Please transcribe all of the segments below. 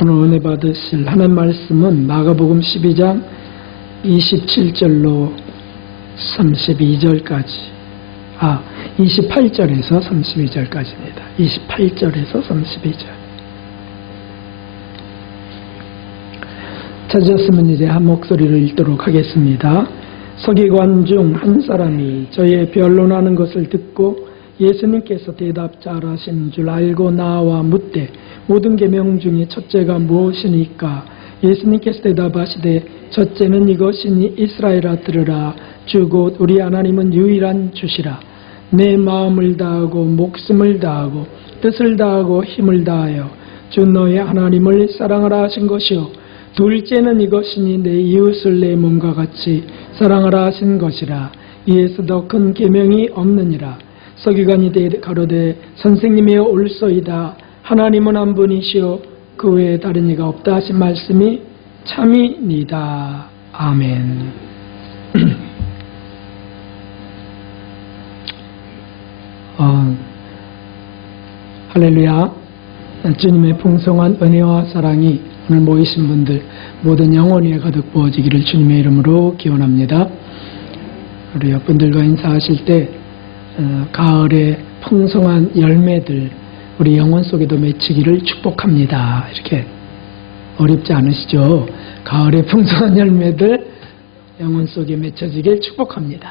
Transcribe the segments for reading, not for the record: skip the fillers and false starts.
오늘 은혜 받으실 하나님 말씀은 마가복음 12장 27절로 32절까지 28절에서 32절까지입니다. 28절에서 32절. 찾으셨으면 이제 한 목소리를 읽도록 하겠습니다. 서기관 중 한 사람이 저의 변론하는 것을 듣고 예수님께서 대답 잘하신 줄 알고 나와 묻되 모든 계명 중에 첫째가 무엇이니까? 예수님께서 대답하시되 첫째는 이것이니 이스라엘아 들으라. 주 곧 우리 하나님은 유일한 주시라. 내 마음을 다하고 목숨을 다하고 뜻을 다하고 힘을 다하여 주 너의 하나님을 사랑하라 하신 것이요 둘째는 이것이니 내 이웃을 내 몸과 같이 사랑하라 하신 것이라. 이에서 더 큰 계명이 없느니라. 서기관이 가로되 선생님이여 옳소이다. 하나님은 한 분이시요 그 외에 다른 이가 없다 하신 말씀이 참이니다. 아멘. 할렐루야. 주님의 풍성한 은혜와 사랑이 오늘 모이신 분들 모든 영혼에 가득 부어지기를 주님의 이름으로 기원합니다. 우리 옆분들과 인사하실 때 가을의 풍성한 열매들 우리 영혼 속에도 맺히기를 축복합니다. 이렇게 어렵지 않으시죠? 가을의 풍성한 열매들 영혼 속에 맺혀지길 축복합니다.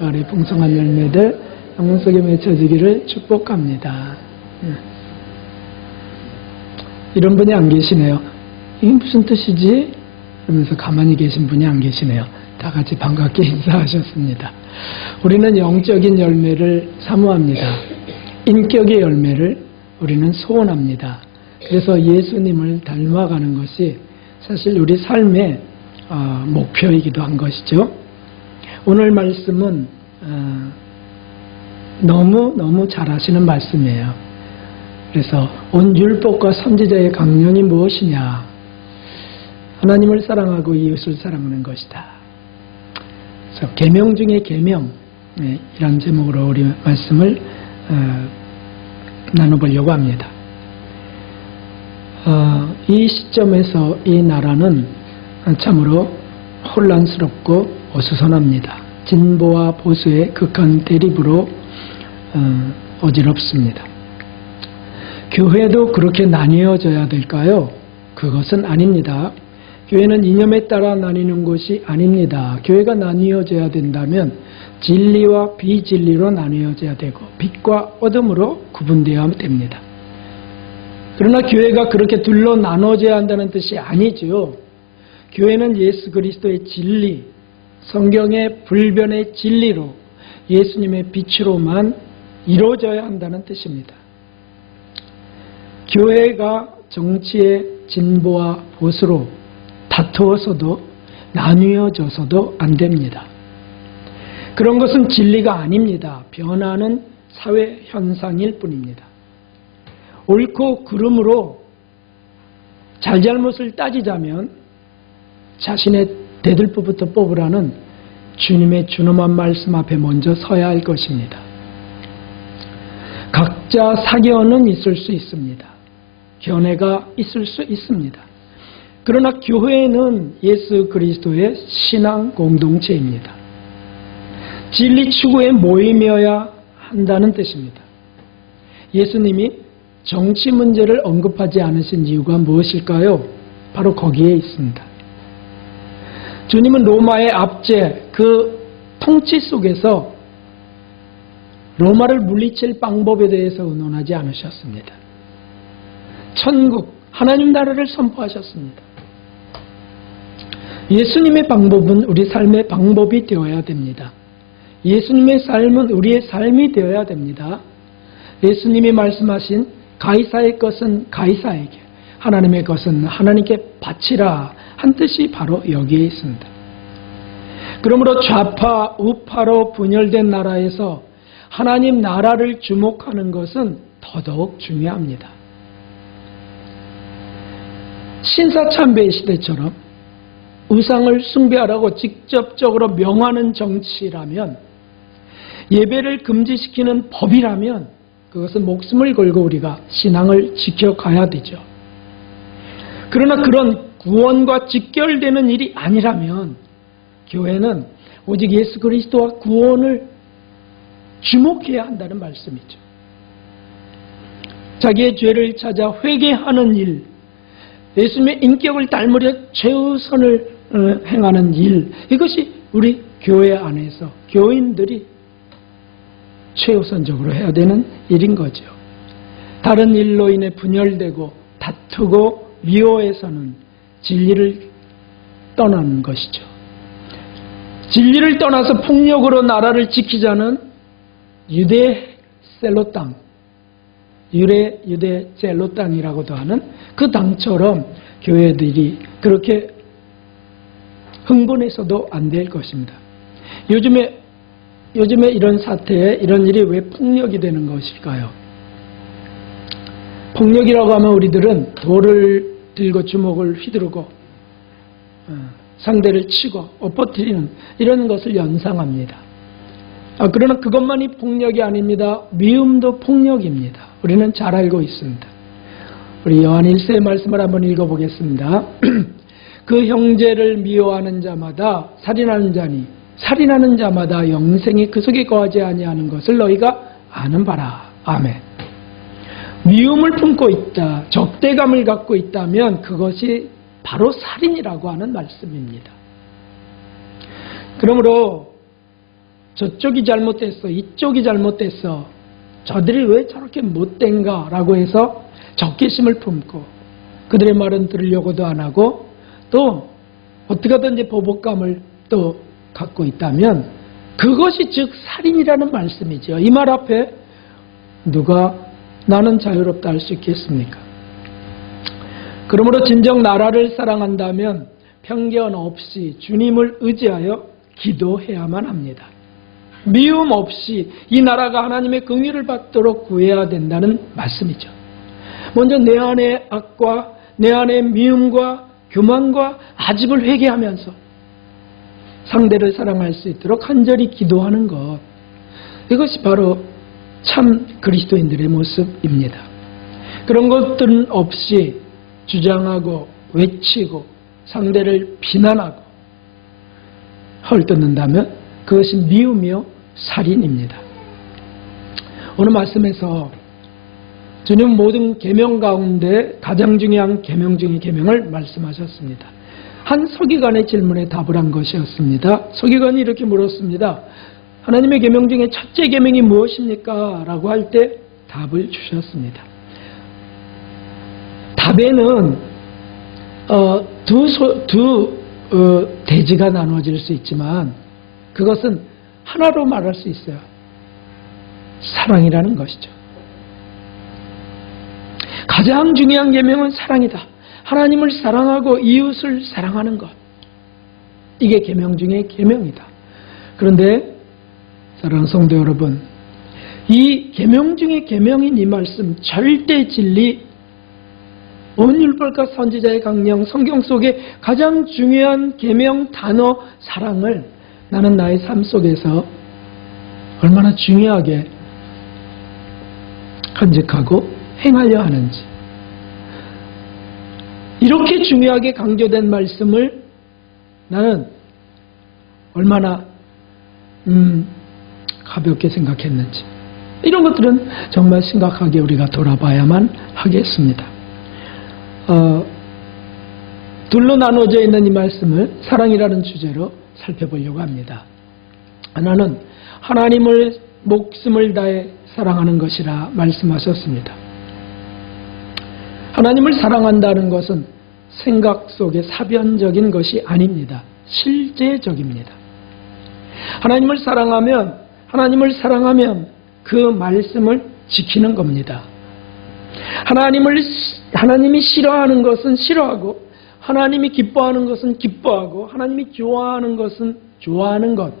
가을의 풍성한 열매들 영혼 속에 맺혀지기를 축복합니다. 이런 분이 안 계시네요. 이게 무슨 뜻이지? 그러면서 가만히 계신 분이 안 계시네요. 다 같이 반갑게 인사하셨습니다. 우리는 영적인 열매를 사모합니다. 인격의 열매를 우리는 소원합니다. 그래서 예수님을 닮아가는 것이 사실 우리 삶의 목표이기도 한 것이죠. 오늘 말씀은 너무 잘하시는 말씀이에요. 그래서 온 율법과 선지자의 강령이 무엇이냐? 하나님을 사랑하고 이웃을 사랑하는 것이다. 그래서 계명 중에 계명, 이런 제목으로 우리 말씀을 나눠보려고 합니다. 이 시점에서 이 나라는 참으로 혼란스럽고 어수선합니다. 진보와 보수의 극한 대립으로 어지럽습니다. 교회도 그렇게 나뉘어져야 될까요? 그것은 아닙니다. 교회는 이념에 따라 나뉘는 것이 아닙니다. 교회가 나뉘어져야 된다면 진리와 비진리로 나뉘어져야 되고 빛과 어둠으로 구분되어야 됩니다. 그러나 교회가 그렇게 둘로 나눠져야 한다는 뜻이 아니죠. 교회는 예수 그리스도의 진리, 성경의 불변의 진리로 예수님의 빛으로만 이루어져야 한다는 뜻입니다. 교회가 정치의 진보와 보수로 다투어서도 나뉘어져서도 안 됩니다. 그런 것은 진리가 아닙니다. 변하는 사회 현상일 뿐입니다. 옳고 그름으로 잘잘못을 따지자면 자신의 대들보부터 뽑으라는 주님의 준엄한 말씀 앞에 먼저 서야 할 것입니다. 각자 사견은 있을 수 있습니다. 견해가 있을 수 있습니다. 그러나 교회는 예수 그리스도의 신앙 공동체입니다. 진리 추구에 모임이어야 한다는 뜻입니다. 예수님이 정치 문제를 언급하지 않으신 이유가 무엇일까요? 바로 거기에 있습니다. 주님은 로마의 압제, 그 통치 속에서 로마를 물리칠 방법에 대해서 의논하지 않으셨습니다. 천국, 하나님 나라를 선포하셨습니다. 예수님의 방법은 우리 삶의 방법이 되어야 됩니다. 예수님의 삶은 우리의 삶이 되어야 됩니다. 예수님이 말씀하신 가이사의 것은 가이사에게, 하나님의 것은 하나님께 바치라 한 뜻이 바로 여기에 있습니다. 그러므로 좌파, 우파로 분열된 나라에서 하나님 나라를 주목하는 것은 더더욱 중요합니다. 신사참배의 시대처럼 우상을 숭배하라고 직접적으로 명하는 정치라면, 예배를 금지시키는 법이라면 그것은 목숨을 걸고 우리가 신앙을 지켜가야 되죠. 그러나 그런 구원과 직결되는 일이 아니라면 교회는 오직 예수 그리스도와 구원을 주목해야 한다는 말씀이죠. 자기의 죄를 찾아 회개하는 일, 예수님의 인격을 닮으려 최우선을 행하는 일, 이것이 우리 교회 안에서 교인들이 최우선적으로 해야 되는 일인 거죠. 다른 일로 인해 분열되고 다투고 미워해서는 진리를 떠나는 것이죠. 진리를 떠나서 폭력으로 나라를 지키자는 유대 셀로 땅, 유대 셀로 땅이라고도 하는 그 당처럼 교회들이 그렇게 흥분해서도 안 될 것입니다. 요즘에 이런 사태에 이런 일이 왜 폭력이 되는 것일까요? 폭력이라고 하면 우리들은 돌을 들고 주먹을 휘두르고 상대를 치고 엎어뜨리는 이런 것을 연상합니다. 그러나 그것만이 폭력이 아닙니다. 미움도 폭력입니다. 우리는 잘 알고 있습니다. 우리 요한 1세의 말씀을 한번 읽어보겠습니다. 그 형제를 미워하는 자마다 살인하는 자니 살인하는 자마다 영생이 그 속에 거하지 아니하는 것을 너희가 아는 바라. 아멘. 미움을 품고 있다, 적대감을 갖고 있다면 그것이 바로 살인이라고 하는 말씀입니다. 그러므로 저쪽이 잘못됐어, 이쪽이 잘못됐어, 저들이 왜 저렇게 못된가 라고 해서 적개심을 품고 그들의 말은 들으려고도 안 하고 또 어떻게 하든지 보복감을 또 갖고 있다면 그것이 즉 살인이라는 말씀이죠. 이 말 앞에 누가 나는 자유롭다 할 수 있겠습니까? 그러므로 진정 나라를 사랑한다면 편견 없이 주님을 의지하여 기도해야만 합니다. 미움 없이 이 나라가 하나님의 긍휼을 받도록 구해야 된다는 말씀이죠. 먼저 내 안의 악과 내 안의 미움과 교만과 아집을 회개하면서 상대를 사랑할 수 있도록 간절히 기도하는 것, 이것이 바로 참 그리스도인들의 모습입니다. 그런 것들은 없이 주장하고 외치고 상대를 비난하고 헐뜯는다면 그것이 미움이요 살인입니다. 오늘 말씀에서 주님은 모든 계명 가운데 가장 중요한 계명 중의 계명을 말씀하셨습니다. 한 서기관의 질문에 답을 한 것이었습니다. 서기관이 이렇게 물었습니다. 하나님의 계명 중에 첫째 계명이 무엇입니까? 라고 할 때 답을 주셨습니다. 답에는 두 대지가 나누어질 수 있지만 그것은 하나로 말할 수 있어요. 사랑이라는 것이죠. 가장 중요한 계명은 사랑이다. 하나님을 사랑하고 이웃을 사랑하는 것. 이게 계명 중에 계명이다. 그런데 사랑하는 성도 여러분, 이 계명 중에 계명인 이 말씀, 절대 진리, 온 율법과 선지자의 강령, 성경 속에 가장 중요한 계명 단어 사랑을 나는 나의 삶 속에서 얼마나 중요하게 간직하고 행하려 하는지, 이렇게 중요하게 강조된 말씀을 나는 얼마나 가볍게 생각했는지, 이런 것들은 정말 심각하게 우리가 돌아봐야만 하겠습니다. 둘로 나눠져 있는 이 말씀을 사랑이라는 주제로 살펴보려고 합니다. 하나는 하나님을 목숨을 다해 사랑하는 것이라 말씀하셨습니다. 하나님을 사랑한다는 것은 생각 속의 사변적인 것이 아닙니다. 실제적입니다. 하나님을 사랑하면 그 말씀을 지키는 겁니다. 하나님이 싫어하는 것은 싫어하고, 하나님이 기뻐하는 것은 기뻐하고, 하나님이 좋아하는 것은 좋아하는 것.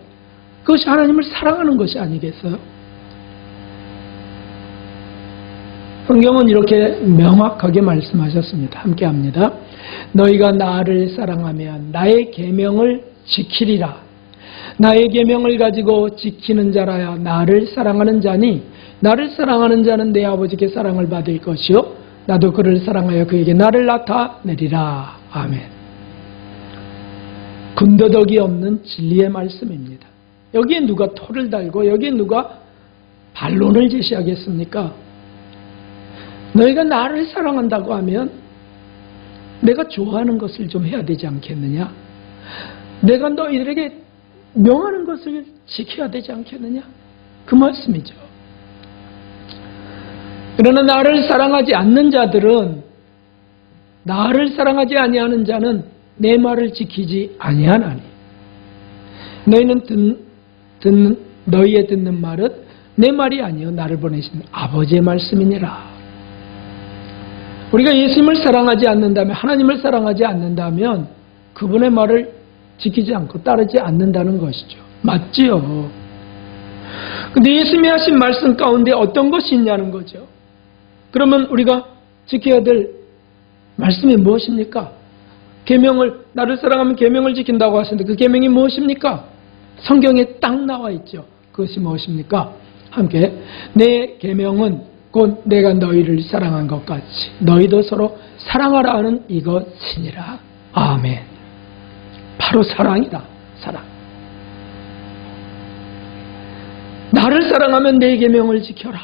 그것이 하나님을 사랑하는 것이 아니겠어요? 성경은 이렇게 명확하게 말씀하셨습니다. 함께 합니다. 너희가 나를 사랑하면 나의 계명을 지키리라. 나의 계명을 가지고 지키는 자라야 나를 사랑하는 자니, 나를 사랑하는 자는 내 아버지께 사랑을 받을 것이요 나도 그를 사랑하여 그에게 나를 나타내리라. 아멘. 군더더기 없는 진리의 말씀입니다. 여기에 누가 토를 달고 여기에 누가 반론을 제시하겠습니까? 너희가 나를 사랑한다고 하면 내가 좋아하는 것을 좀 해야 되지 않겠느냐? 내가 너희들에게 명하는 것을 지켜야 되지 않겠느냐? 그 말씀이죠. 그러나 나를 사랑하지 않는 자들은, 나를 사랑하지 아니하는 자는 내 말을 지키지 아니하나니 너희의 듣는 말은 내 말이 아니요 나를 보내신 아버지의 말씀이니라. 우리가 예수님을 사랑하지 않는다면, 하나님을 사랑하지 않는다면 그분의 말을 지키지 않고 따르지 않는다는 것이죠. 맞지요? 근데 예수님이 하신 말씀 가운데 어떤 것이 있냐는 거죠. 그러면 우리가 지켜야 될 말씀이 무엇입니까? 계명을, 나를 사랑하면 계명을 지킨다고 하시는데 그 계명이 무엇입니까? 성경에 딱 나와 있죠. 그것이 무엇입니까? 함께, 내 계명은 곧 내가 너희를 사랑한 것 같이 너희도 서로 사랑하라 하는 이것이니라. 아멘. 바로 사랑이다. 사랑. 나를 사랑하면 내 계명을 지켜라.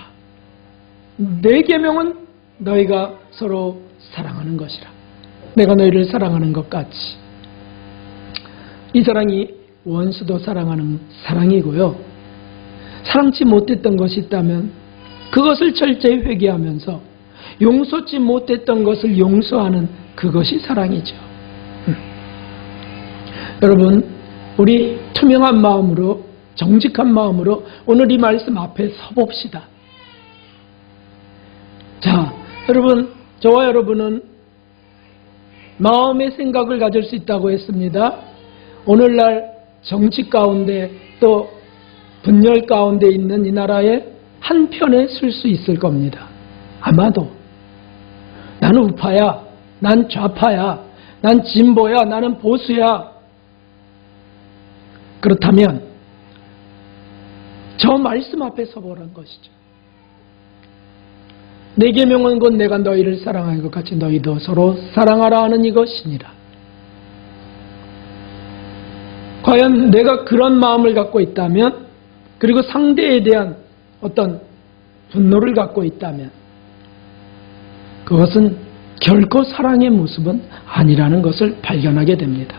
내 계명은 너희가 서로 사랑하는 것이라. 내가 너희를 사랑하는 것 같이. 이 사랑이 원수도 사랑하는 사랑이고요. 사랑치 못했던 것이 있다면 그것을 철저히 회개하면서 용서치 못했던 것을 용서하는 그것이 사랑이죠. 여러분, 우리 투명한 마음으로, 정직한 마음으로 오늘 이 말씀 앞에 서봅시다. 자, 여러분, 저와 여러분은 마음의 생각을 가질 수 있다고 했습니다. 오늘날 정치 가운데 또 분열 가운데 있는 이 나라의 한편에 설 수 있을 겁니다. 아마도 나는 우파야, 난 좌파야, 난 진보야, 나는 보수야. 그렇다면 저 말씀 앞에 서보라는 것이죠. 내 계명은 곧 내가 너희를 사랑하는 것 같이 너희도 서로 사랑하라 하는 이것이니라. 과연 내가 그런 마음을 갖고 있다면, 그리고 상대에 대한 어떤 분노를 갖고 있다면 그것은 결코 사랑의 모습은 아니라는 것을 발견하게 됩니다.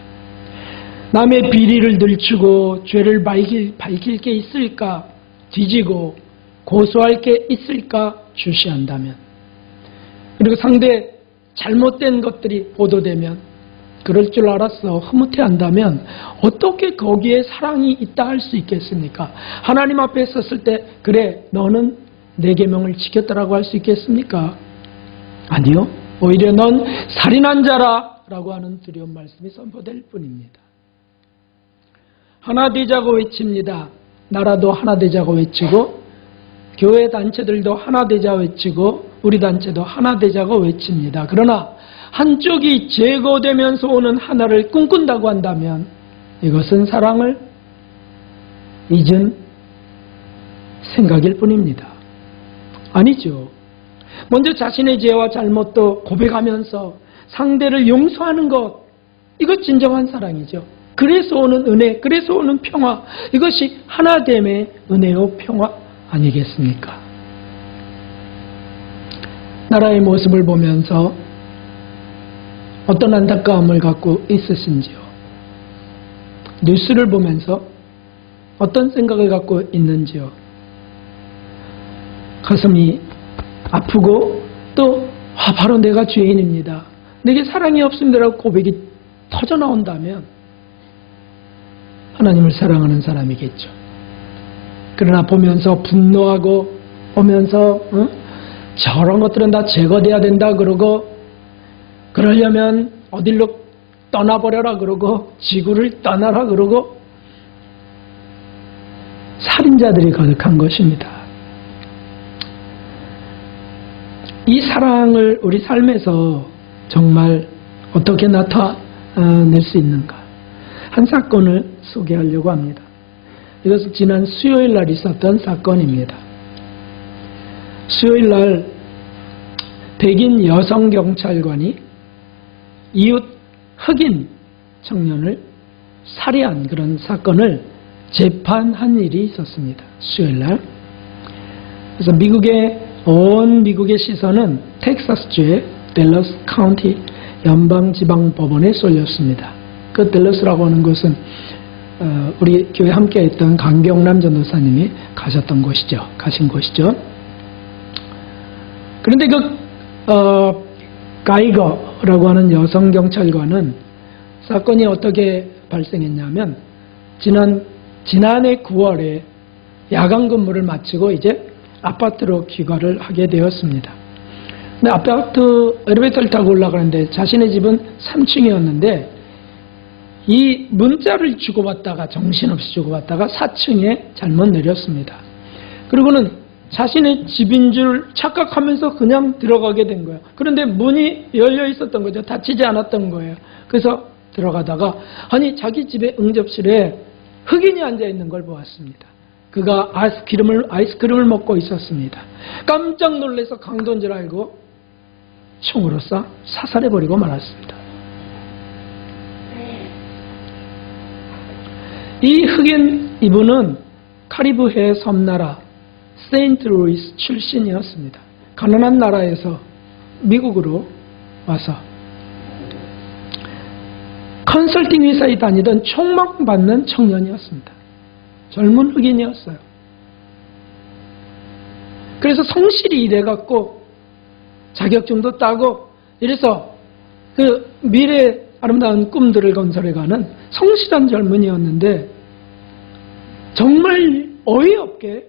남의 비리를 들추고 죄를 밝힐 게 있을까 뒤지고 고소할 게 있을까 주시한다면, 그리고 상대 잘못된 것들이 보도되면 그럴 줄 알았어 흐뭇해한다면 어떻게 거기에 사랑이 있다 할 수 있겠습니까? 하나님 앞에 섰을 때 그래 너는 내 계명을 지켰다라고 할 수 있겠습니까? 아니요. 오히려 넌 살인한 자라 라고 하는 두려운 말씀이 선포될 뿐입니다. 하나 되자고 외칩니다. 나라도 하나 되자고 외치고 교회 단체들도 하나 되자 외치고 우리 단체도 하나 되자고 외칩니다. 그러나 한쪽이 제거되면서 오는 하나를 꿈꾼다고 한다면 이것은 사랑을 잊은 생각일 뿐입니다. 아니죠. 먼저 자신의 죄와 잘못도 고백하면서 상대를 용서하는 것, 이것 진정한 사랑이죠. 그래서 오는 은혜, 그래서 오는 평화, 이것이 하나됨의 은혜요 평화 아니겠습니까? 나라의 모습을 보면서 어떤 안타까움을 갖고 있으신지요? 뉴스를 보면서 어떤 생각을 갖고 있는지요? 가슴이 아프고 또 바로 내가 죄인입니다. 내게 사랑이 없습니다라고 고백이 터져 나온다면 하나님을 사랑하는 사람이겠죠. 그러나 보면서 분노하고 보면서 저런 것들은 다 제거돼야 된다 그러고 그러려면 어딜로 떠나버려라 그러고 지구를 떠나라 그러고 살인자들이 가득한 것입니다. 이 사랑을 우리 삶에서 정말 어떻게 나타낼 수 있는가? 한 사건을 소개하려고 합니다. 이것은 지난 수요일 날 있었던 사건입니다. 수요일 날 백인 여성 경찰관이 이웃 흑인 청년을 살해한 그런 사건을 재판한 일이 있었습니다. 수요일날. 그래서 온 미국의 시선은 텍사스주의 댈러스 카운티 연방지방법원에 쏠렸습니다. 그 댈러스라고 하는 곳은 우리 교회 함께 했던 강경남 전도사님이 가신 곳이죠. 그런데 가이거라고 하는 여성 경찰관은 사건이 어떻게 발생했냐면 지난해 9월에 야간 근무를 마치고 이제 아파트로 귀가를 하게 되었습니다. 근데 아파트 엘리베이터를 타고 올라가는데 자신의 집은 3층이었는데 이 문자를 주고받다가 정신없이 주고받다가 4층에 잘못 내렸습니다. 그리고는 자신의 집인 줄 착각하면서 그냥 들어가게 된 거예요. 그런데 문이 열려 있었던 거죠. 닫히지 않았던 거예요. 그래서 들어가다가 자기 집의 응접실에 흑인이 앉아 있는 걸 보았습니다. 그가 아이스크림을 먹고 있었습니다. 깜짝 놀라서 강도인 줄 알고 총으로 사살해버리고 말았습니다. 이 흑인 이분은 카리브해 섬나라 세인트루이스 출신이었습니다. 가난한 나라에서 미국으로 와서 컨설팅 회사에 다니던 촉망받는 청년이었습니다. 젊은 흑인이었어요. 그래서 성실히 일해갖고 자격증도 따고 이래서 그 미래 아름다운 꿈들을 건설해가는 성실한 젊은이였는데 정말 어이없게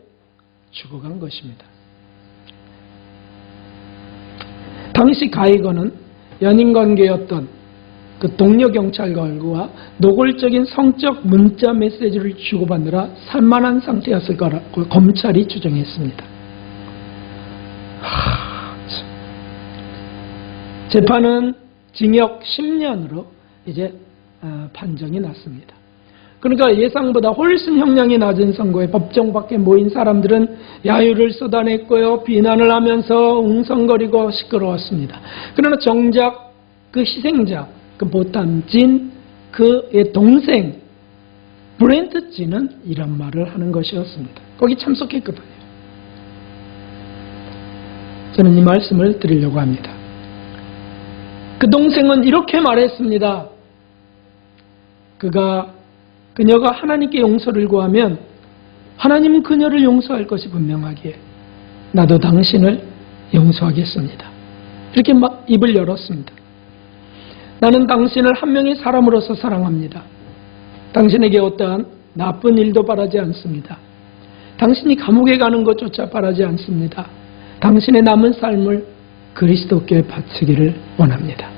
죽어간 것입니다. 당시 가이거는 연인관계였던 그 동료 경찰관과 노골적인 성적 문자 메시지를 주고받느라 산만한 상태였을 거라고 검찰이 추정했습니다. 재판은 징역 10년으로 이제 판정이 났습니다. 그러니까 예상보다 훨씬 형량이 낮은 선고에 법정 밖에 모인 사람들은 야유를 쏟아냈고요. 비난을 하면서 웅성거리고 시끄러웠습니다. 그러나 정작 그 희생자, 그 보탐진, 그의 동생 브렌트 진은 이런 말을 하는 것이었습니다. 거기 참석했거든요. 저는 이 말씀을 드리려고 합니다. 그 동생은 이렇게 말했습니다. 그녀가 하나님께 용서를 구하면 하나님은 그녀를 용서할 것이 분명하기에 나도 당신을 용서하겠습니다. 이렇게 막 입을 열었습니다. 나는 당신을 한 명의 사람으로서 사랑합니다. 당신에게 어떠한 나쁜 일도 바라지 않습니다. 당신이 감옥에 가는 것조차 바라지 않습니다. 당신의 남은 삶을 그리스도께 바치기를 원합니다.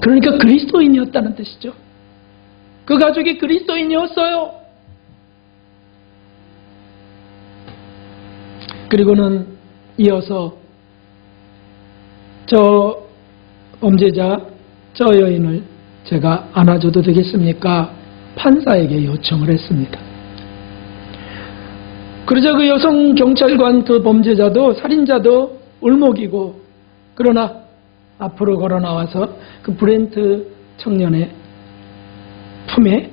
그러니까 그리스도인이었다는 뜻이죠. 그 가족이 그리스도인이었어요. 그리고는 이어서 저 범죄자, 저 여인을 제가 안아줘도 되겠습니까? 판사에게 요청을 했습니다. 그러자 그 여성 경찰관 그 범죄자도 살인자도 울먹이고 그러나 앞으로 걸어 나와서 그 브렌트 청년의 품에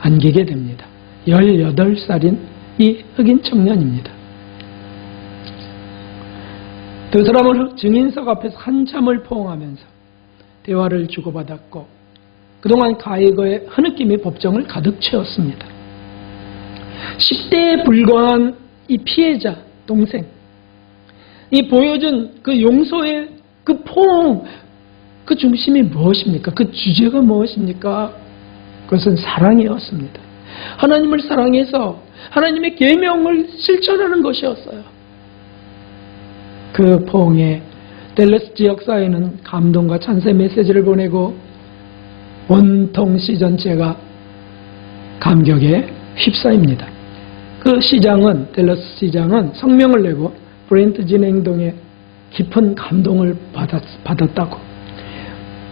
안기게 됩니다. 18살인 이 흑인 청년입니다. 두 사람은 증인석 앞에서 한참을 포옹하면서 대화를 주고받았고 그동안 가이거의 흐느낌이 법정을 가득 채웠습니다. 10대에 불과한 이 피해자 동생, 이 보여준 그 용서의 그 포옹, 그 중심이 무엇입니까? 그 주제가 무엇입니까? 그것은 사랑이었습니다. 하나님을 사랑해서 하나님의 계명을 실천하는 것이었어요. 그 포옹에 댈러스 지역사회는 감동과 찬세 메시지를 보내고 온통 시 전체가 감격에 휩싸입니다. 그 시장은, 댈러스 시장은 성명을 내고 브렌트 진 행동에 깊은 감동을 받았다고.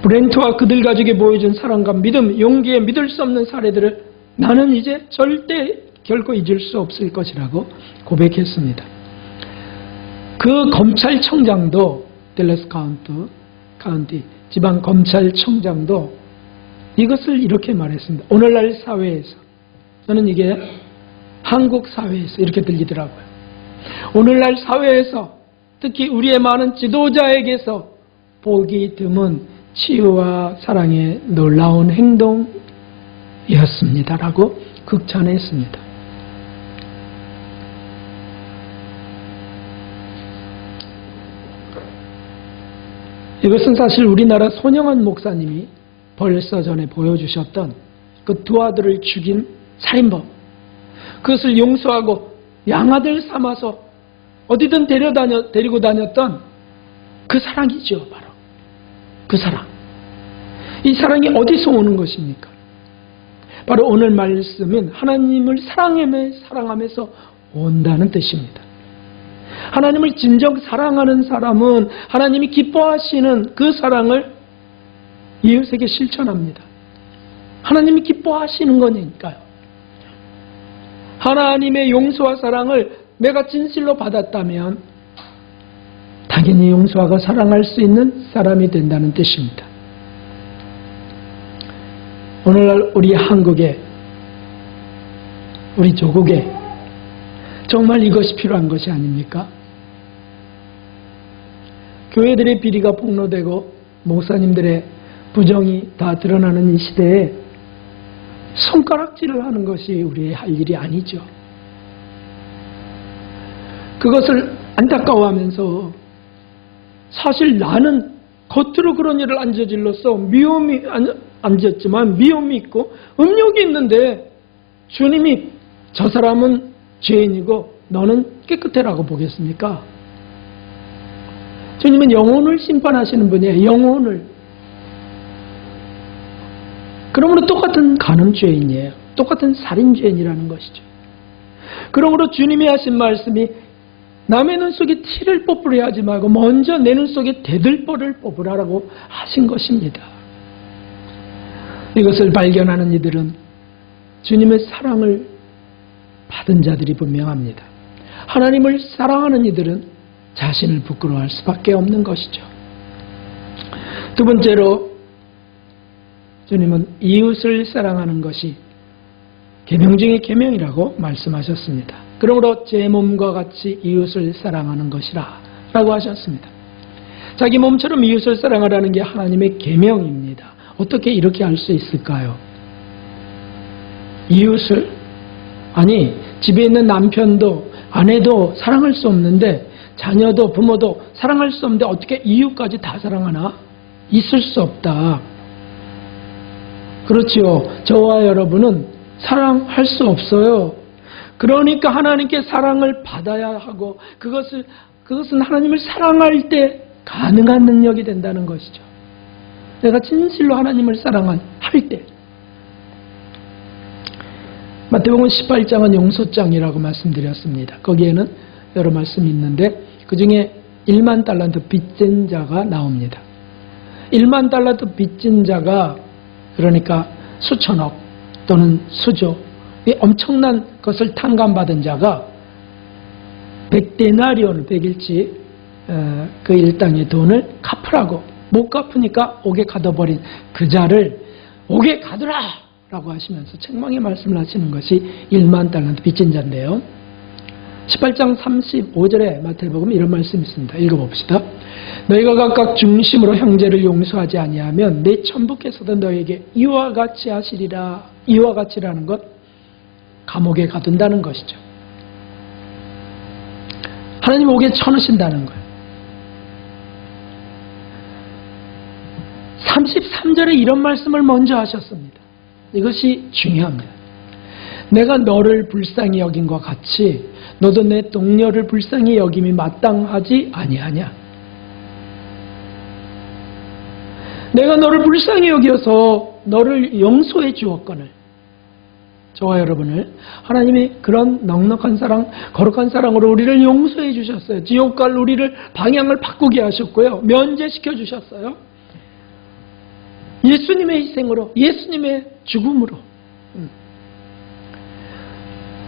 브렌트와 그들 가족이 보여준 사랑과 믿음, 용기에 믿을 수 없는 사례들을 나는 이제 절대 결코 잊을 수 없을 것이라고 고백했습니다. 그 검찰청장도 댈러스 카운티 지방 검찰청장도 이것을 이렇게 말했습니다. 오늘날 사회에서, 저는 이게 한국 사회에서 이렇게 들리더라고요. 오늘날 사회에서 특히 우리의 많은 지도자에게서 보기 드문 치유와 사랑의 놀라운 행동이었습니다라고 극찬했습니다. 이것은 사실 우리나라 손영원 목사님이 벌써 전에 보여주셨던 그 두 아들을 죽인 살인범, 그것을 용서하고 양아들 삼아서 어디든 데리고 다녔던 그 사랑이죠. 바로 그 사랑. 이 사랑이 어디서 오는 것입니까? 바로 오늘 말씀은 하나님을 사랑하면서 온다는 뜻입니다. 하나님을 진정 사랑하는 사람은 하나님이 기뻐하시는 그 사랑을 이웃에게 실천합니다. 하나님이 기뻐하시는 거니까요. 하나님의 용서와 사랑을 내가 진실로 받았다면 당연히 용서하고 사랑할 수 있는 사람이 된다는 뜻입니다. 오늘날 우리 한국에, 우리 조국에 정말 이것이 필요한 것이 아닙니까? 교회들의 비리가 폭로되고 목사님들의 부정이 다 드러나는 이 시대에 손가락질을 하는 것이 우리의 할 일이 아니죠. 그것을 안타까워하면서 사실 나는 겉으로 그런 일을 안 저질러서 미움이 안 졌지만 미움이 있고 음욕이 있는데 주님이 저 사람은 죄인이고 너는 깨끗해라고 보겠습니까? 주님은 영혼을 심판하시는 분이에요. 영혼을. 그러므로 똑같은 간음죄인이에요. 똑같은 살인죄인이라는 것이죠. 그러므로 주님이 하신 말씀이 남의 눈 속에 티를 뽑으려 하지 말고 먼저 내 눈 속에 대들보를 뽑으라고 하신 것입니다. 이것을 발견하는 이들은 주님의 사랑을 받은 자들이 분명합니다. 하나님을 사랑하는 이들은 자신을 부끄러워할 수밖에 없는 것이죠. 두 번째로 주님은 이웃을 사랑하는 것이 계명 중의 계명이라고 말씀하셨습니다. 그러므로 제 몸과 같이 이웃을 사랑하는 것이라 라고 하셨습니다. 자기 몸처럼 이웃을 사랑하라는 게 하나님의 계명입니다. 어떻게 이렇게 할 수 있을까요? 이웃을, 아니 집에 있는 남편도 아내도 사랑할 수 없는데 자녀도 부모도 사랑할 수 없는데 어떻게 이웃까지 다 사랑하나? 있을 수 없다. 그렇지요. 저와 여러분은 사랑할 수 없어요. 그러니까 하나님께 사랑을 받아야 하고 그것은 하나님을 사랑할 때 가능한 능력이 된다는 것이죠. 내가 진실로 하나님을 사랑할 때. 마태복음 18장은 용서장이라고 말씀드렸습니다. 거기에는 여러 말씀이 있는데 그 중에 1만 달란트 빚진 자가 나옵니다. 1만 달란트 빚진 자가 그러니까 수천억 또는 수조 이 엄청난 것을 탕감받은 자가 100데나리온 100일치 그 일당의 돈을 갚으라고 못 갚으니까 옥에 가둬버린 그 자를 옥에 가두라 라고 하시면서 책망의 말씀을 하시는 것이 1만 달란트 빚진 자인데요. 18장 35절에 마태복음 이런 말씀이 있습니다. 읽어봅시다. 너희가 각각 중심으로 형제를 용서하지 아니하면 내 천부께서도 너에게 이와 같이 하시리라. 이와 같이라는 것 감옥에 가둔다는 것이죠. 하나님 옥에 쳐넣으신다는 거예요. 33절에 이런 말씀을 먼저 하셨습니다. 이것이 중요합니다. 내가 너를 불쌍히 여긴 것 같이 너도 내 동료를 불쌍히 여김이 마땅하지 아니하냐. 내가 너를 불쌍히 여겨서 너를 용서해 주었거늘 저와 여러분을 하나님이 그런 넉넉한 사랑, 거룩한 사랑으로 우리를 용서해 주셨어요. 지옥 갈 우리를 방향을 바꾸게 하셨고요. 면제시켜 주셨어요. 예수님의 희생으로, 예수님의 죽음으로.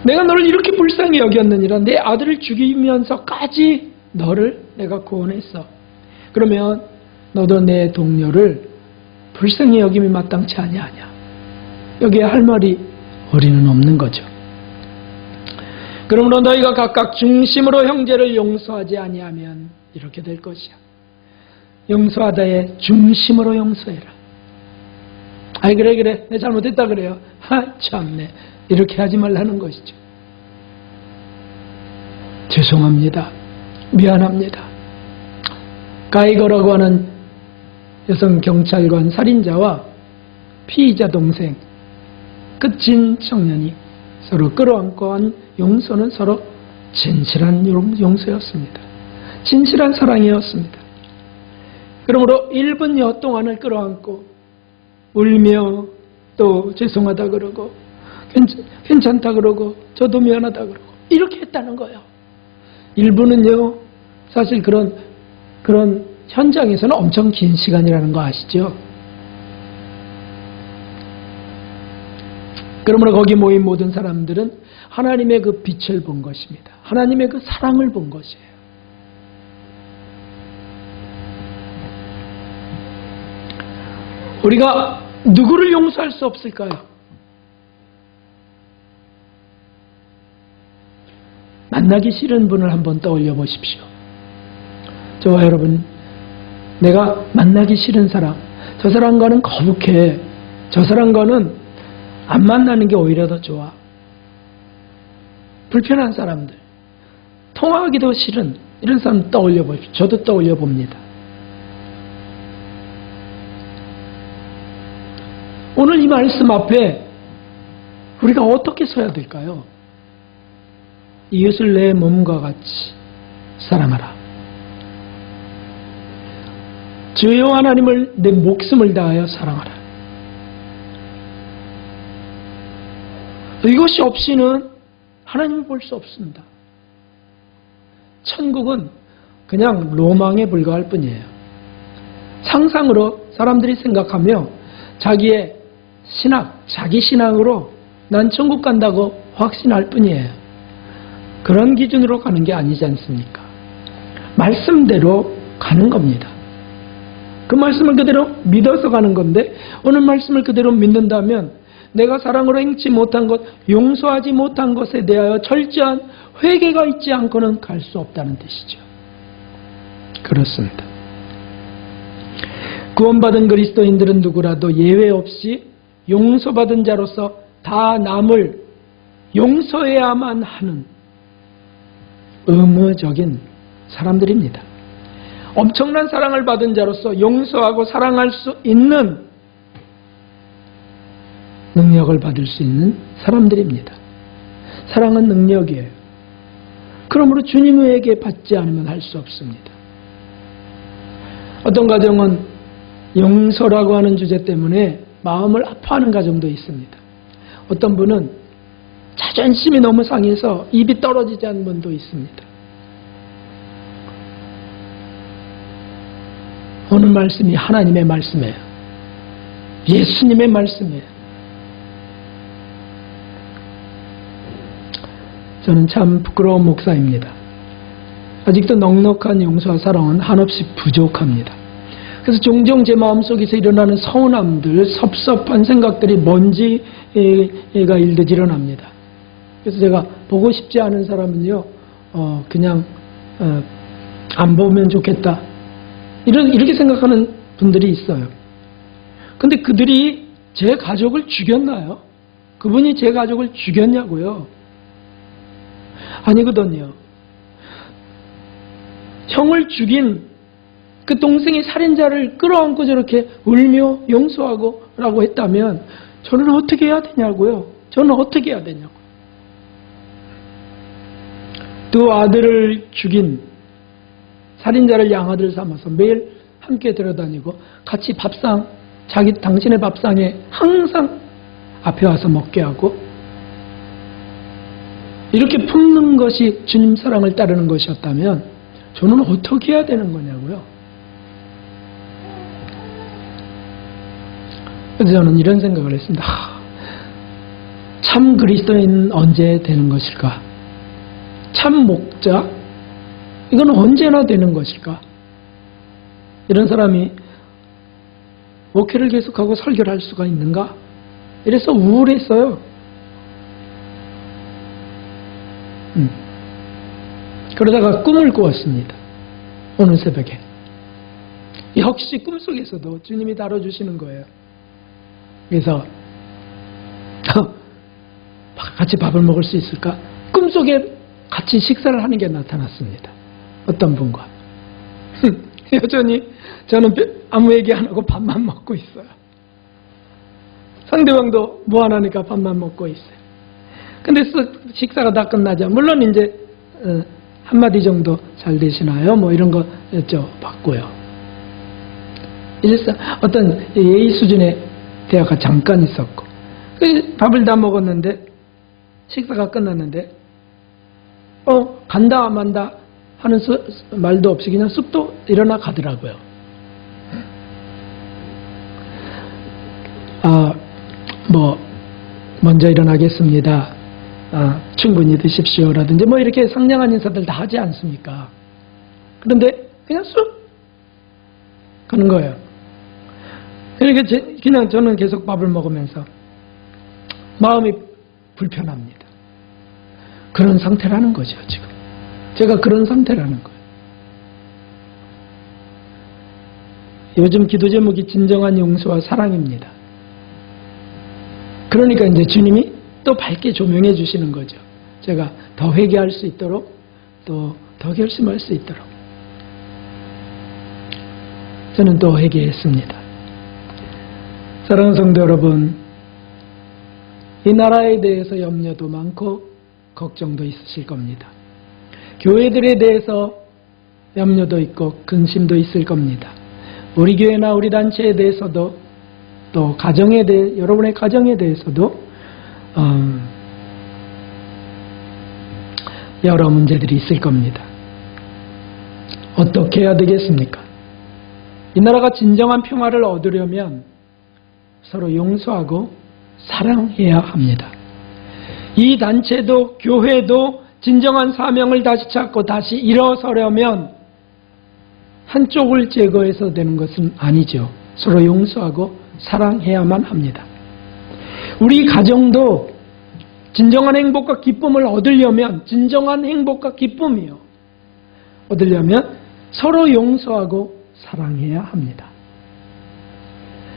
내가 너를 이렇게 불쌍히 여겼느니라. 내 아들을 죽이면서까지 너를 내가 구원했어. 그러면 너도 내 동료를 불쌍히 여김이 마땅치 아니하냐. 여기에 할 말이 우리는 없는 거죠. 그러므로 너희가 각각 중심으로 형제를 용서하지 아니하면 이렇게 될 것이야. 용서하다의 중심으로 용서해라. 아이 그래 내 잘못했다 그래요. 참네. 이렇게 하지 말라는 것이죠. 죄송합니다. 미안합니다. 가이거라고 하는 여성 경찰관 살인자와 피의자 동생 끝진 청년이 서로 끌어안고 한 용서는 서로 진실한 용서였습니다. 진실한 사랑이었습니다. 그러므로 1분여 동안을 끌어안고 울며 또 죄송하다 그러고 괜찮다 그러고 저도 미안하다 그러고 이렇게 했다는 거예요. 1분은요 사실 그런 현장에서는 엄청 긴 시간이라는 거 아시죠? 그러므로 거기 모인 모든 사람들은 하나님의 그 빛을 본 것입니다. 하나님의 그 사랑을 본 것이에요. 우리가 누구를 용서할 수 없을까요? 만나기 싫은 분을 한번 떠올려 보십시오. 저와 여러분, 내가 만나기 싫은 사람, 저 사람과는 거북해, 저 사람과는 안 만나는 게 오히려 더 좋아. 불편한 사람들, 통화하기도 싫은 이런 사람 떠올려 보십시오. 저도 떠올려 봅니다. 오늘 이 말씀 앞에 우리가 어떻게 서야 될까요? 이웃을 내 몸과 같이 사랑하라. 주여 하나님을 내 목숨을 다하여 사랑하라. 이것이 없이는 하나님을 볼 수 없습니다. 천국은 그냥 로망에 불과할 뿐이에요. 상상으로 사람들이 생각하며 자기의 신학, 자기 신앙으로 난 천국 간다고 확신할 뿐이에요. 그런 기준으로 가는 게 아니지 않습니까? 말씀대로 가는 겁니다. 그 말씀을 그대로 믿어서 가는 건데 오늘 말씀을 그대로 믿는다면 내가 사랑으로 행치 못한 것, 용서하지 못한 것에 대하여 철저한 회개가 있지 않고는 갈 수 없다는 뜻이죠. 그렇습니다. 구원받은 그리스도인들은 누구라도 예외 없이 용서받은 자로서 다 남을 용서해야만 하는 의무적인 사람들입니다. 엄청난 사랑을 받은 자로서 용서하고 사랑할 수 있는 능력을 받을 수 있는 사람들입니다. 사랑은 능력이에요. 그러므로 주님에게 받지 않으면 할 수 없습니다. 어떤 가정은 용서라고 하는 주제 때문에 마음을 아파하는 가정도 있습니다. 어떤 분은 자존심이 너무 상해서 입이 떨어지지 않는 분도 있습니다. 오늘 말씀이 하나님의 말씀이에요. 예수님의 말씀이에요. 저는 참 부끄러운 목사입니다. 아직도 넉넉한 용서와 사랑은 한없이 부족합니다. 그래서 종종 제 마음속에서 일어나는 서운함들, 섭섭한 생각들이 먼지가 일듯 일어납니다. 그래서 제가 보고 싶지 않은 사람은요, 그냥 안 보면 좋겠다. 이렇게 생각하는 분들이 있어요. 근데 그들이 제 가족을 죽였나요? 그분이 제 가족을 죽였냐고요? 아니거든요. 형을 죽인 그 동생이 살인자를 끌어안고 저렇게 울며 용서하고 라고 했다면 저는 어떻게 해야 되냐고요? 저는 어떻게 해야 되냐고요? 두 아들을 죽인 살인자를 양아들 삼아서 매일 함께 들어다니고 같이 밥상, 당신의 밥상에 항상 앞에 와서 먹게 하고 이렇게 품는 것이 주님 사랑을 따르는 것이었다면 저는 어떻게 해야 되는 거냐고요. 그래서 저는 이런 생각을 했습니다. 참 그리스도인 언제 되는 것일까? 참 목자? 이건 언제나 되는 것일까? 이런 사람이 목회를 계속하고 설교를 할 수가 있는가? 이래서 우울했어요. 그러다가 꿈을 꾸었습니다. 오늘 새벽에. 역시 꿈속에서도 주님이 다뤄주시는 거예요. 그래서 같이 밥을 먹을 수 있을까? 꿈속에 같이 식사를 하는 게 나타났습니다. 어떤 분과. 여전히 저는 아무 얘기 안 하고 밥만 먹고 있어요. 상대방도 뭐 안 하니까 밥만 먹고 있어요. 근데 식사가 다 끝나자 물론 이제 한마디 정도 잘 되시나요? 뭐 이런 거 여쭤봤고요. 이제 어떤 예의 수준의 대화가 잠깐 있었고 밥을 다 먹었는데 식사가 끝났는데 간다 만다 하는 말도 없이 그냥 쑥도 일어나 가더라고요. 먼저 일어나겠습니다. 충분히 드십시오라든지 뭐 이렇게 상냥한 인사들 다 하지 않습니까? 그런데 그냥 쑥 가는 거예요. 그러니까 그냥 저는 계속 밥을 먹으면서 마음이 불편합니다. 그런 상태라는 거죠, 지금. 제가 그런 상태라는 거예요. 요즘 기도 제목이 진정한 용서와 사랑입니다. 그러니까 이제 주님이 또 밝게 조명해 주시는 거죠. 제가 더 회개할 수 있도록 또 더 결심할 수 있도록. 저는 또 회개했습니다. 사랑하는 성도 여러분, 이 나라에 대해서 염려도 많고 걱정도 있으실 겁니다. 교회들에 대해서 염려도 있고 근심도 있을 겁니다. 우리 교회나 우리 단체에 대해서도 또 가정에 대해 여러분의 가정에 대해서도 여러 문제들이 있을 겁니다. 어떻게 해야 되겠습니까? 이 나라가 진정한 평화를 얻으려면 서로 용서하고 사랑해야 합니다. 이 단체도 교회도 진정한 사명을 다시 찾고 다시 일어서려면 한쪽을 제거해서 되는 것은 아니죠. 서로 용서하고 사랑해야만 합니다. 우리 가정도 진정한 행복과 기쁨을 얻으려면 진정한 행복과 기쁨이요. 얻으려면 서로 용서하고 사랑해야 합니다.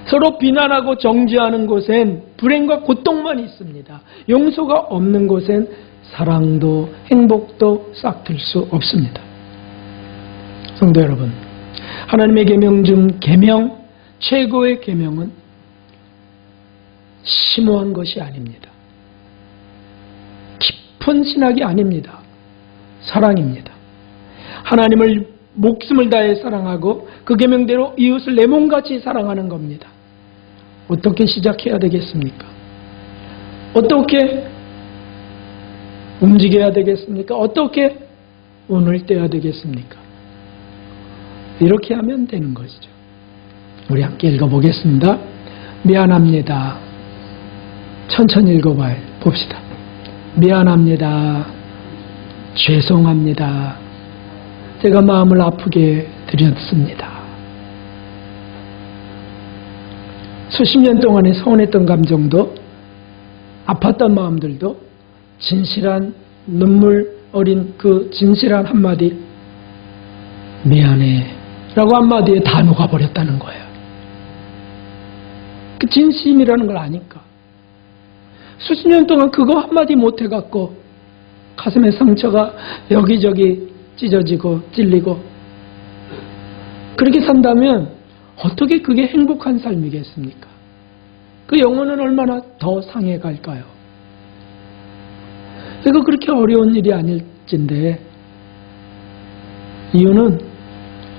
서로 비난하고 정죄하는 곳엔 불행과 고통만 있습니다. 용서가 없는 곳엔 사랑도 행복도 싹틀 수 없습니다. 성도 여러분, 하나님의 계명 중 계명, 최고의 계명은 심오한 것이 아닙니다. 깊은 신학이 아닙니다. 사랑입니다. 하나님을 목숨을 다해 사랑하고 그 계명대로 이웃을 내 몸같이 사랑하는 겁니다. 어떻게 시작해야 되겠습니까? 어떻게 움직여야 되겠습니까? 어떻게 운을 떼야 되겠습니까? 이렇게 하면 되는 것이죠. 우리 함께 읽어보겠습니다. 미안합니다. 천천히 읽어봐요. 봅시다. 미안합니다. 죄송합니다. 제가 마음을 아프게 드렸습니다. 수십 년 동안에 서운했던 감정도 아팠던 마음들도 진실한 눈물 어린 그 진실한 한마디 미안해 라고 한마디에 다 녹아버렸다는 거예요. 그 진심이라는 걸 아니까. 수십 년 동안 그거 한마디 못해갖고 가슴에 상처가 여기저기 찢어지고 찔리고 그렇게 산다면 어떻게 그게 행복한 삶이겠습니까? 그 영혼은 얼마나 더 상해갈까요? 이거 그렇게 어려운 일이 아닐진데 이유는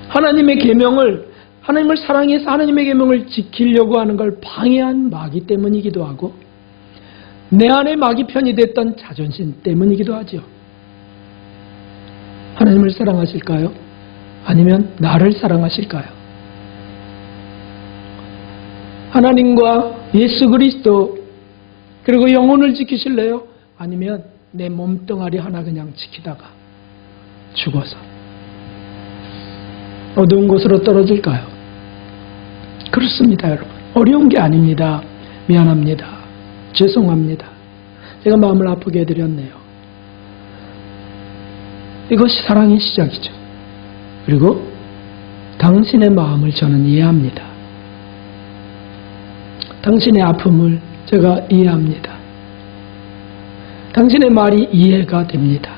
하나님의 계명을 하나님을 사랑해서 하나님의 계명을 지키려고 하는 걸 방해한 마귀 때문이기도 하고 내 안에 마귀 편이 됐던 자존심 때문이기도 하죠. 하나님을 사랑하실까요? 아니면 나를 사랑하실까요? 하나님과 예수 그리스도 그리고 영혼을 지키실래요? 아니면 내 몸뚱아리 하나 그냥 지키다가 죽어서 어두운 곳으로 떨어질까요? 그렇습니다, 여러분. 어려운 게 아닙니다. 미안합니다. 죄송합니다. 제가 마음을 아프게 해드렸네요. 이것이 사랑의 시작이죠. 그리고 당신의 마음을 저는 이해합니다. 당신의 아픔을 제가 이해합니다. 당신의 말이 이해가 됩니다.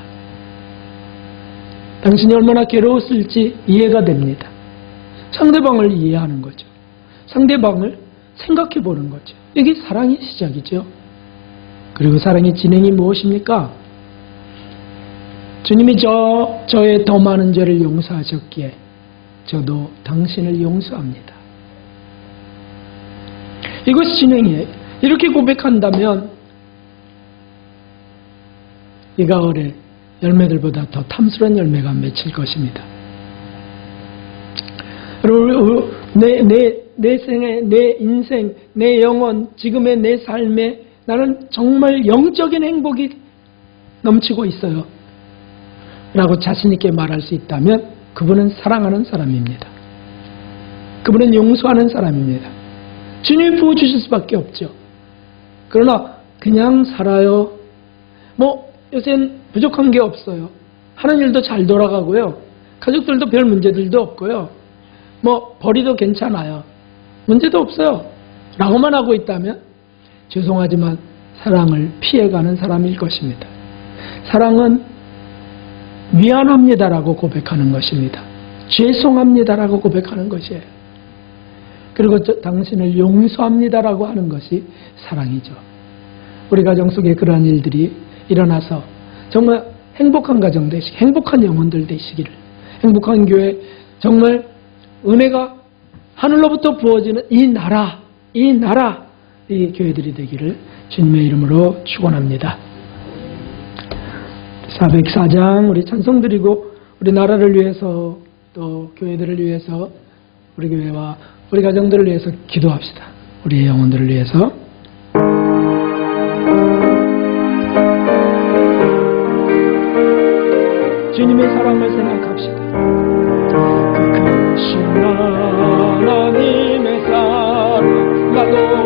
당신이 얼마나 괴로웠을지 이해가 됩니다. 상대방을 이해하는 거죠. 상대방을 생각해 보는 거죠. 이게 사랑의 시작이죠. 그리고 사랑의 진행이 무엇입니까? 주님이 저의 더 많은 죄를 용서하셨기에 저도 당신을 용서합니다. 이것이 진행이에요. 이렇게 고백한다면 이 가을에 열매들보다 더 탐스러운 열매가 맺힐 것입니다. 그리고 내 생애, 내 인생, 내 영혼, 지금의 내 삶에 나는 정말 영적인 행복이 넘치고 있어요. 라고 자신 있게 말할 수 있다면 그분은 사랑하는 사람입니다. 그분은 용서하는 사람입니다. 주님이 부어주실 수밖에 없죠. 그러나 그냥 살아요. 요새는 부족한 게 없어요. 하는 일도 잘 돌아가고요. 가족들도 별 문제들도 없고요. 벌이도 괜찮아요. 문제도 없어요. 라고만 하고 있다면 죄송하지만 사랑을 피해가는 사람일 것입니다. 사랑은 미안합니다라고 고백하는 것입니다. 죄송합니다라고 고백하는 것이에요. 그리고 당신을 용서합니다라고 하는 것이 사랑이죠. 우리 가정 속에 그러한 일들이 일어나서 정말 행복한 가정 되시기, 행복한 영혼들 되시기를, 행복한 교회, 정말 은혜가 하늘로부터 부어지는 이 나라, 이 교회들이 되기를 주님의 이름으로 축원합니다. 404장 우리 찬송 드리고 우리 나라를 위해서 또 교회들을 위해서 우리 교회와 우리 가정들을 위해서 기도합시다. 우리의 영혼들을 위해서. 주님의 사랑을 생각합시다. 크신 하나님의 사랑 나도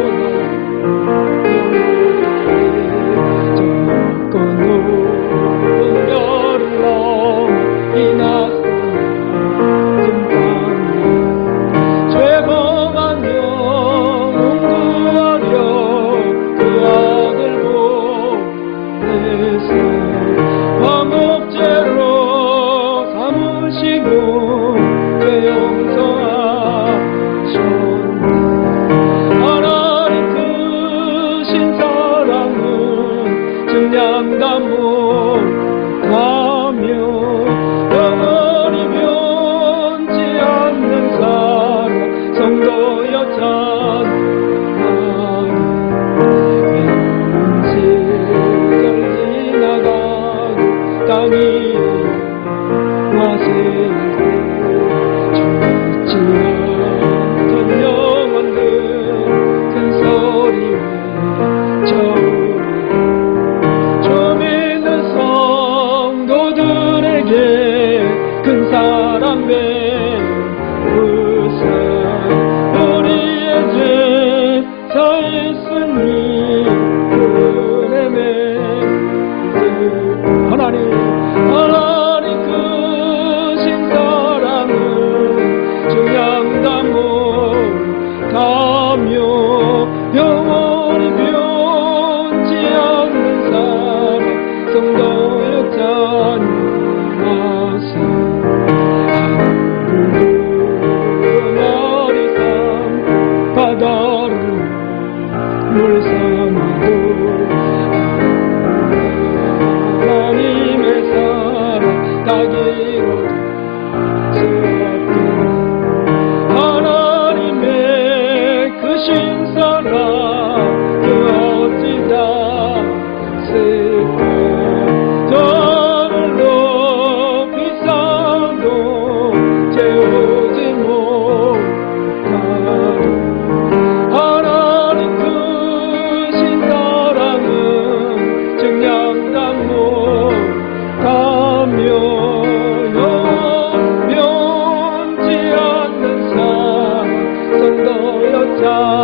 하나님 크신 사랑은 중요한 자